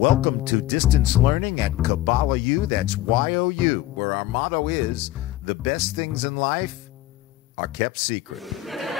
Welcome to Distance Learning at Kabbalah You, that's Y-O-U, where our motto is, the best things in life are kept secret.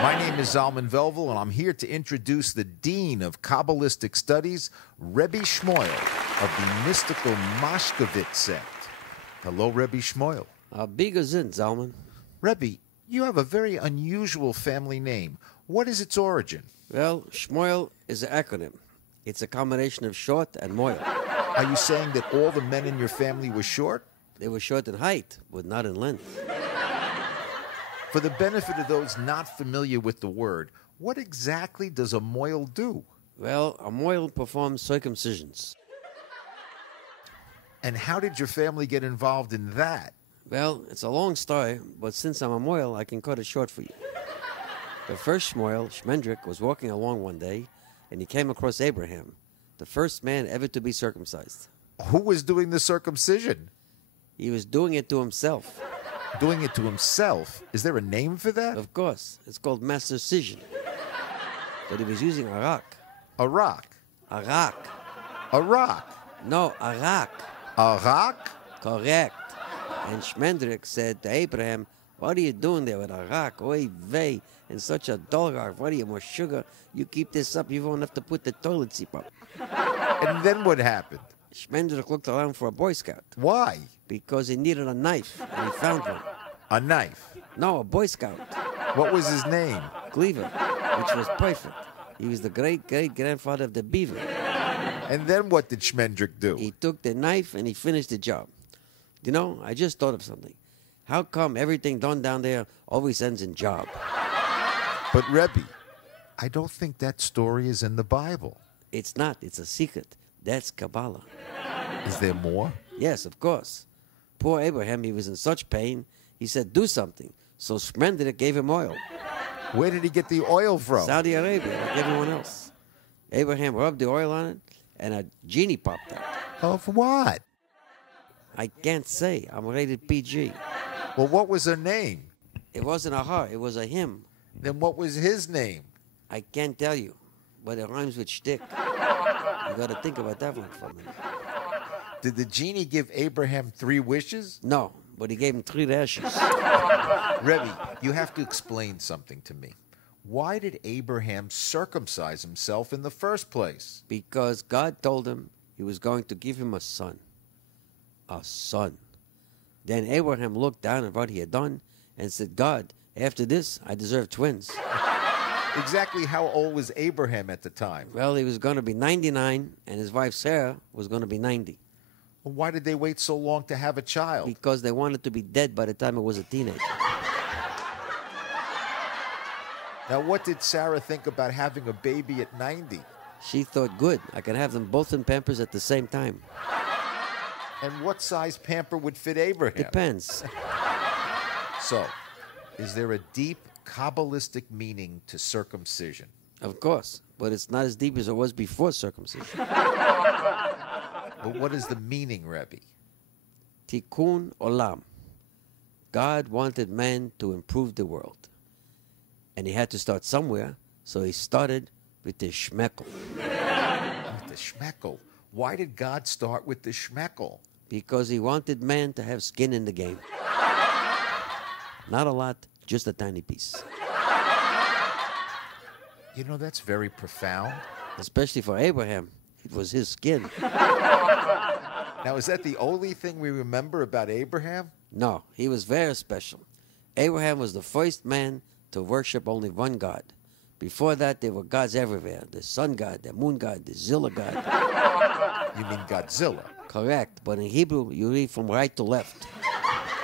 My name is Zalman Velvel, and I'm here to introduce the Dean of Kabbalistic Studies, Rebbe Shmoyle, of the mystical Mashkevitz sect. Hello, Rebbe Shmoyle. Big Gesund, Zalman. Rebbe, you have a very unusual family name. What is its origin? Well, Shmoyle is an acronym. It's a combination of short and moyle. Are you saying that all the men in your family were short? They were short in height, but not in length. For the benefit of those not familiar with the word, what exactly does a moyle do? Well, a moyle performs circumcisions. And how did your family get involved in that? Well, it's a long story, but since I'm a moyle, I can cut it short for you. The first Shmoyle, Shmendrik, was walking along one day, and he came across Abraham, the first man ever to be circumcised. Who was doing the circumcision? He was doing it to himself. Doing it to himself? Is there a name for that? Of course. It's called mastercision. But he was using a rock. A rock? A rock. A rock? No, a rock. A rock? Correct. And Shmendrik said to Abraham, "What are you doing there with a rock? Oy vey, and such a dull rock. What are you, more sugar? You keep this up, you won't have to put the toilet seat up." And then what happened? Shmendrik looked around for a Boy Scout. Why? Because he needed a knife, and he found one. A knife? No, a Boy Scout. What was his name? Cleaver, which was perfect. He was the great-great-grandfather of the beaver. And then what did Shmendrik do? He took the knife, and he finished the job. You know, I just thought of something. How come everything done down there always ends in job? But Rebbe, I don't think that story is in the Bible. It's not. It's a secret. That's Kabbalah. Is there more? Yes, of course. Poor Abraham, he was in such pain. He said, "Do something." So Shmendrik gave him oil. Where did he get the oil from? Saudi Arabia, like everyone else. Abraham rubbed the oil on it, and a genie popped out. Of what? I can't say. I'm rated PG. Well, what was her name? It wasn't a her. It was a him. Then what was his name? I can't tell you, but it rhymes with shtick. You got to think about that one for a minute. Did the genie give Abraham 3 wishes? No, but he gave him 3 rashes. Rebbe, you have to explain something to me. Why did Abraham circumcise himself in the first place? Because God told him he was going to give him a son. A son. Then Abraham looked down at what he had done and said, "God, after this, I deserve twins." Exactly how old was Abraham at the time? Well, he was going to be 99, and his wife Sarah was going to be 90. Well, why did they wait so long to have a child? Because they wanted to be dead by the time it was a teenager. Now, what did Sarah think about having a baby at 90? She thought, good, I can have them both in Pampers at the same time. And what size pamper would fit Abraham? Depends. So, is there a deep Kabbalistic meaning to circumcision? Of course, but it's not as deep as it was before circumcision. But what is the meaning, Rebbe? Tikkun Olam. God wanted man to improve the world. And he had to start somewhere, so he started with the shmekel. With the shmekel? Why did God start with the shmekel? Because he wanted man to have skin in the game. Not a lot, just a tiny piece. You know, that's very profound. Especially for Abraham. It was his skin. Now, is that the only thing we remember about Abraham? No, he was very special. Abraham was the first man to worship only one God. Before that, there were gods everywhere. The sun god, the moon god, the Zilla god. You mean Godzilla? Correct, but in Hebrew, you read from right to left.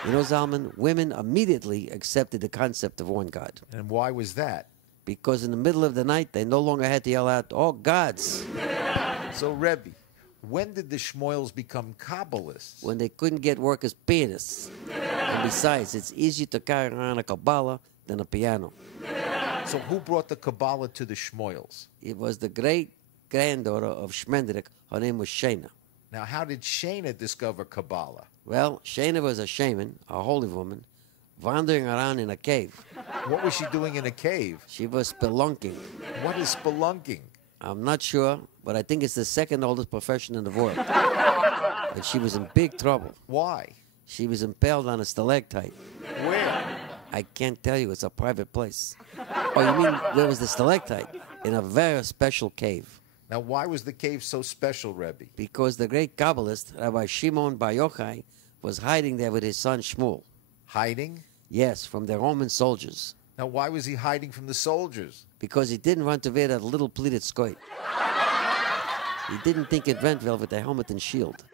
You know, Zalman, women immediately accepted the concept of one God. And why was that? Because in the middle of the night, they no longer had to yell out, "Oh, gods!" So, Rebbe, when did the Shmoyles become Kabbalists? When they couldn't get work as pianists. And besides, it's easier to carry around a Kabbalah than a piano. So who brought the Kabbalah to the Shmoyles? It was the great-granddaughter of Shmendrik. Her name was Shana. Now, how did Shana discover Kabbalah? Well, Shana was a shaman, a holy woman, wandering around in a cave. What was she doing in a cave? She was spelunking. What is spelunking? I'm not sure, but I think it's the second oldest profession in the world. And she was in big trouble. Why? She was impaled on a stalactite. Where? I can't tell you. It's a private place. Oh, you mean where was the stalactite? In a very special cave. Now, why was the cave so special, Rebbe? Because the great Kabbalist, Rabbi Shimon Bar Yochai, was hiding there with his son Shmoyle. Hiding? Yes, from the Roman soldiers. Now, why was he hiding from the soldiers? Because he didn't want to wear that little pleated skirt. He didn't think it went well with the helmet and shield.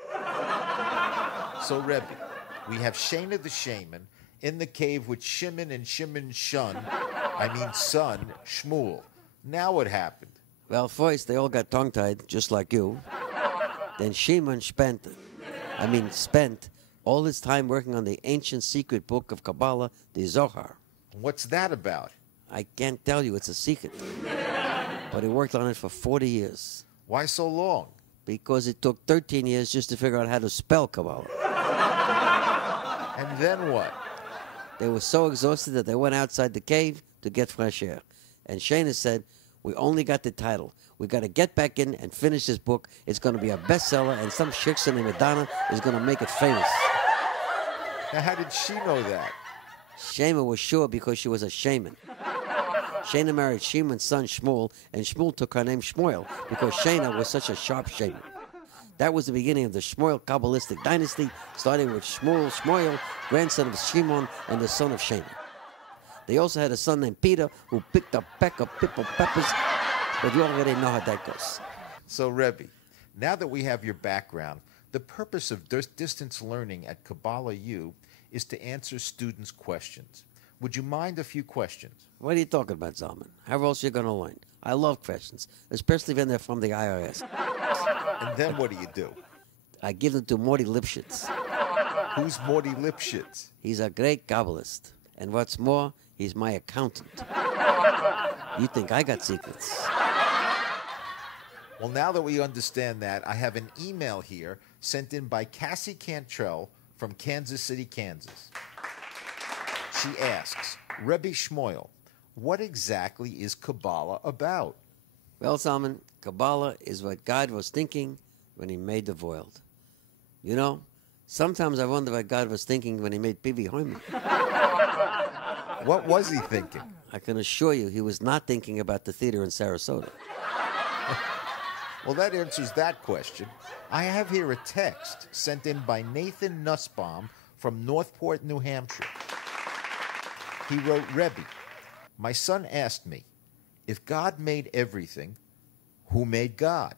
So, Rebbe, we have Shana the shaman in the cave with Shimon and Shimon's son, Shmuel. Now what happened? Well, first, they all got tongue-tied, just like you. Then Shimon spent all his time working on the ancient secret book of Kabbalah, the Zohar. What's that about? I can't tell you, it's a secret. But he worked on it for 40 years. Why so long? Because it took 13 years just to figure out how to spell Kabbalah. And then what? They were so exhausted that they went outside the cave to get fresh air. And Shana said, we only got the title. We got to get back in and finish this book. It's going to be a bestseller, and some chick named Madonna is going to make it famous. Now, how did she know that? Shema was sure because she was a shaman. Shana married Shimon's son Shmoyle, and Shmuel took her name Shmoyle because Shana was such a sharp shaman. That was the beginning of the Shmoyle Kabbalistic dynasty, starting with Shmoyle, grandson of Shimon and the son of Shana. They also had a son named Peter who picked a peck of pipple peppers, but you already know how that goes. So, Rebbe, now that we have your background, the purpose of distance learning at Kabbalah You is to answer students' questions. Would you mind a few questions? What are you talking about, Zalman? How else are you going to learn? I love questions, especially when they're from the IRS. And then what do? I give them to Morty Lipschitz. Who's Morty Lipschitz? He's a great Kabbalist. And what's more, he's my accountant. You think I got secrets? Well, now that we understand that, I have an email here sent in by Cassie Cantrell from Kansas City, Kansas. She asks, Rebbe Shmoyle, what exactly is Kabbalah about? Well, Zalman, Kabbalah is what God was thinking when he made the world. You know, sometimes I wonder what God was thinking when he made P.V. Hoyman. What was he thinking? I can assure you he was not thinking about the theater in Sarasota. Well, that answers that question. I have here a text sent in by Nathan Nussbaum from Northport, New Hampshire. He wrote, Rebbe, my son asked me, if God made everything, who made God?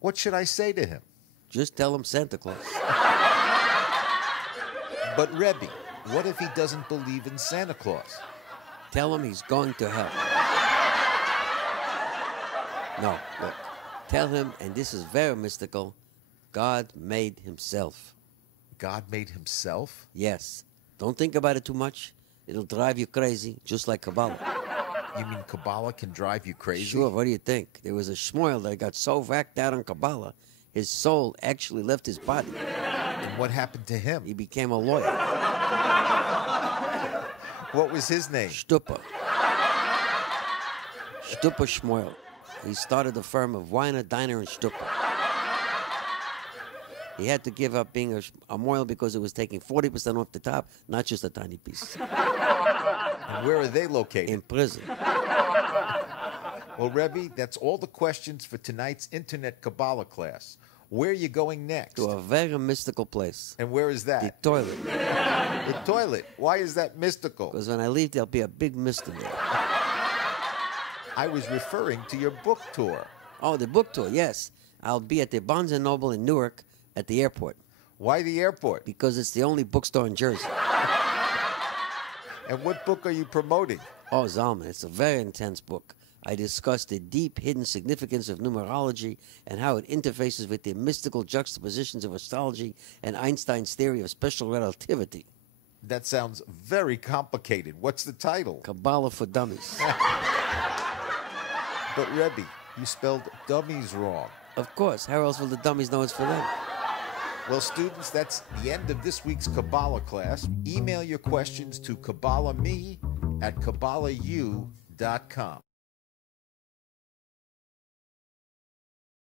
What should I say to him? Just tell him Santa Claus. But Rebbe, what if he doesn't believe in Santa Claus? Tell him he's going to hell. No, look. Tell him, and this is very mystical, God made himself. God made himself? Yes. Don't think about it too much. It'll drive you crazy, just like Kabbalah. You mean Kabbalah can drive you crazy? Sure, what do you think? There was a Shmoyle that got so whacked out on Kabbalah, his soul actually left his body. And what happened to him? He became a lawyer. What was his name? Stupa Shmoyle. He started the firm of Weiner, Diner, and Stupa. He had to give up being a moil because it was taking 40% off the top, not just a tiny piece. And where are they located? In prison. Well, Rebbe, that's all the questions for tonight's Internet Kabbalah class. Where are you going next? To a very mystical place. And where is that? The toilet. The toilet. Why is that mystical? Because when I leave, there'll be a big mist in there. I was referring to your book tour. Oh, the book tour, yes. I'll be at the Barnes & Noble in Newark at the airport. Why the airport? Because it's the only bookstore in Jersey. And what book are you promoting? Oh, Zalman, it's a very intense book. I discuss the deep hidden significance of numerology and how it interfaces with the mystical juxtapositions of astrology and Einstein's theory of special relativity. That sounds very complicated. What's the title? Kabbalah for Dummies. But Rebbe, you spelled dummies wrong. Of course. How else will the dummies know it's for them? Well, students, that's the end of this week's Kabbalah class. Email your questions to KabbalahMe@KabbalahYou.com.